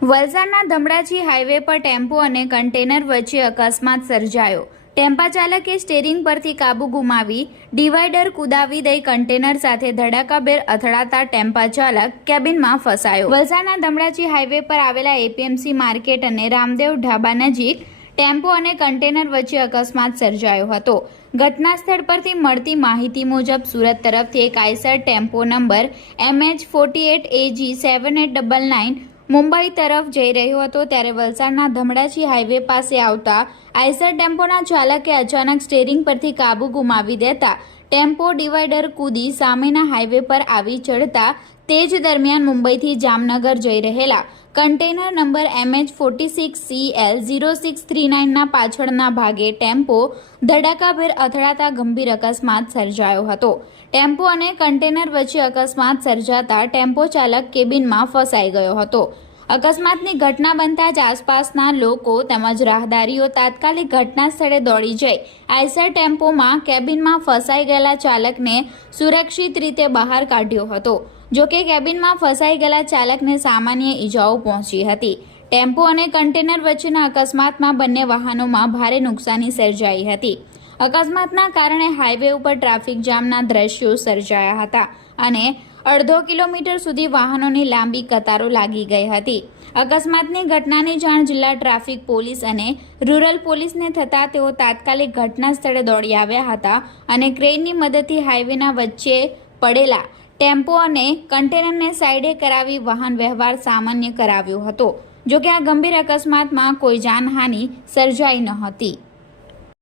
વલસાડના ધમડાજી હાઈવે પર ટેમ્પો અને કન્ટેનર વચ્ચે અકસ્માત સર્જાયો. ટેમ્પા ચાલકે સ્ટેરિંગ પરથી કાબુ ગુમાવી ડિવાઈડર કુદાવી દઈ કન્ટેનર સાથે ધડાકાભેર અથડાતા ટેમ્પા ચાલક કેબિનમાં ફસાયો. વલસાડના ધમડાજી હાઈવે પર આવેલા એપીએમસી માર્કેટ અને રામદેવ ઢાબા નજીક ટેમ્પો અને કન્ટેનર વચ્ચે અકસ્માત સર્જાયો હતો. ઘટના સ્થળ પરથી મળતી માહિતી મુજબ સુરત તરફથી એક Eicher tempo number MH forty eight AG seven eight double nine Mumbai તરફ જઈ રહ્યો હતો ત્યારે વલસાડના ધમડાજી હાઈવે પાસે આવતા આઈસર ટેમ્પોના ચાલકે અચાનક સ્ટેરિંગ પરથી કાબુ ગુમાવી દેતા ટેમ્પો ડિવાઈડર કૂદી સામેના હાઈવે પર આવી ચડતા તે જ દરમિયાન મુંબઈથી જામનગર જઈ રહેલા container number MH forty six CL zero six three નાઇનના પાછળના ભાગે ટેમ્પો ધડાકાભેર અથડાતા ગંભીર અકસ્માત સર્જાયો હતો. ટેમ્પો અને કન્ટેનર વચ્ચે અકસ્માત સર્જાતા ટેમ્પો ચાલક કેબિનમાં ફસાઈ ગયો હતો. અકસ્માતની ઘટના બનતા જ આસપાસના લોકો તેમજ રાહદારીઓ તાત્કાલિક ઘટના સ્થળે દોડી જઈ આઈસર ટેમ્પોમાં કેબિનમાં ફસાઈ ગયેલા ચાલકને સુરક્ષિત રીતે બહાર કાઢ્યો હતો. જોકે કેબિનમાં ફસાઈ ગયેલા ચાલકને સામાન્ય ઈજાઓ પહોંચી હતી. ટેમ્પો અને કન્ટેનર વચ્ચેના અકસ્માતમાં બંને વાહનોમાં ભારે નુકસાની સર્જાઈ હતી. અકસ્માતના કારણે હાઈવે ઉપર ટ્રાફિક જામના દ્રશ્યો સર્જાયા હતા અને અડધો કિલોમીટર સુધી વાહનોની લાંબી કતારો લાગી ગઈ હતી. અકસ્માતની ઘટનાની જાણ જિલ્લા ટ્રાફિક પોલીસ અને રૂરલ પોલીસને થતાં તેઓ તાત્કાલિક ઘટના સ્થળે દોડી આવ્યા હતા અને ક્રેનની મદદથી હાઈવેના વચ્ચે પડેલા ટેમ્પો અને કન્ટેનરને સાઈડે કરાવી વાહન વ્યવહાર સામાન્ય કરાવ્યો હતો જોકે આ ગંભીર અકસ્માતમાં કોઈ જાનહાનિ સર્જાઈ ન હતી.